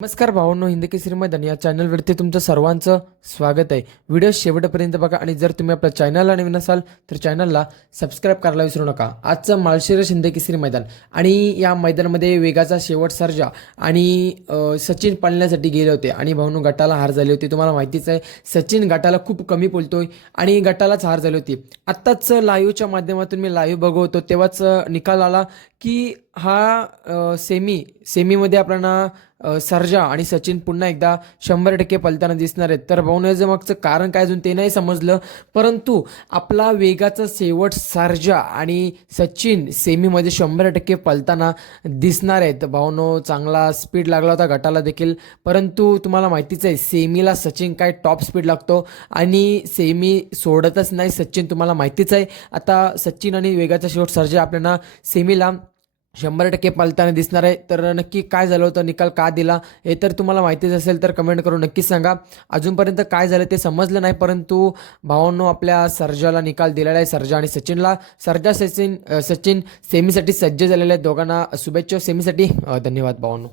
नमस्कार भावांनो, हिंदी केसरी मैदान या चॅनलवरती तुमचं सर्वांचं स्वागत आहे. व्हिडिओ शेवटपर्यंत बघा आणि जर तुम्ही आपल्या चॅनलला नवीन असाल तर चॅनलला सबस्क्राईब करायला विसरू नका. आजचं माळशिरस हिंदी केसरी मैदान आणि या मैदानामध्ये वेगाचा शेवट सर्जा आणि सचिन पाळण्यासाठी गेले होते आणि भाऊंनो गटाला हार झाली होती. तुम्हाला माहितीच आहे, सचिन गटाला खूप कमी बोलतोय आणि गटालाच हार झाली होती. आत्ताच लाईव्हच्या माध्यमातून मी लाईव्ह बघवतो तेव्हाच निकाल आला की हा सेमीमध्ये आपल्याला सर्जा आणि सचिन पुन्हा एकदा 100% पलताना दिसणार आहेत. तर भाऊनं मागचं कारण काय अजून ते नाही समजलं, परंतु आपला वेगाचा शेवट सर्जा आणि सचिन सेमीमध्ये 100% पलताना दिसणार आहेत. भाऊनो चांगला स्पीड लागला होता गटाला देखील, परंतु तुम्हाला माहितीच आहे सेमीला सचिन काय टॉप स्पीड लागतो आणि सेमी सोडतच नाही सचिन, तुम्हाला माहितीच आहे. आता सचिन आणि वेगाचा शेवट सर्जा आपल्याला सेमीला 100% पलताना दिसणार आहे. तर नक्की काय झालं होतं, निकाल का दिला हे तर तुम्हाला माहितीच असेल तर कमेंट करून नक्कीच सांगा. अजूनपर्यंत काय झालं ते समजलं नाही, परंतु भावांनो आपल्या सर्जाला निकाल दिलेला आहे. सर्जा आणि सचिनला. सचिन सेमीसाठी सज्ज झालेले आहेत. दोघांना शुभेच्छा सेमीसाठी. धन्यवाद भावांनो.